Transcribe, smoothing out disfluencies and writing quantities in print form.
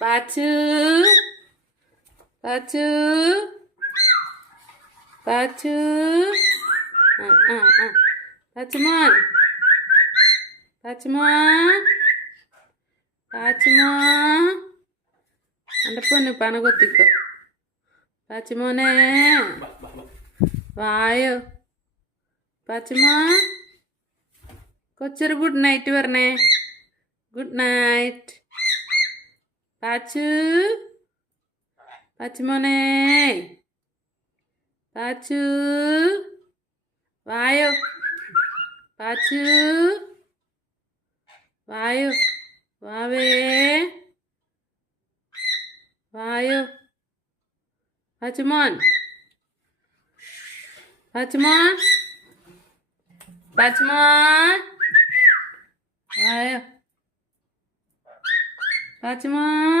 പാച്ചു പാച്ചു പാച്ചു ആ ആ ആ പാച്ചുമോൻ പാച്ചുമോൻ പാച്ചുമോൻ എൻ്റെ പൊന്നു പന കൊത്തിക്കോ പാച്ചുമോനെ വായോ പാച്ചുമോൻ കൊച്ചൊരു ഗുഡ് നൈറ്റ് പറഞ്ഞേ ഗുഡ് നൈറ്റ് പാച്ചു പാച്ചുമോനെ പാച്ചു വായോ പാച്ചു വായോ വാവേ വായോ പാച്ചുമോൻ പാച്ചുമോൻ പാച്ചുമോൻ വായോ പാച്ചുമോൻ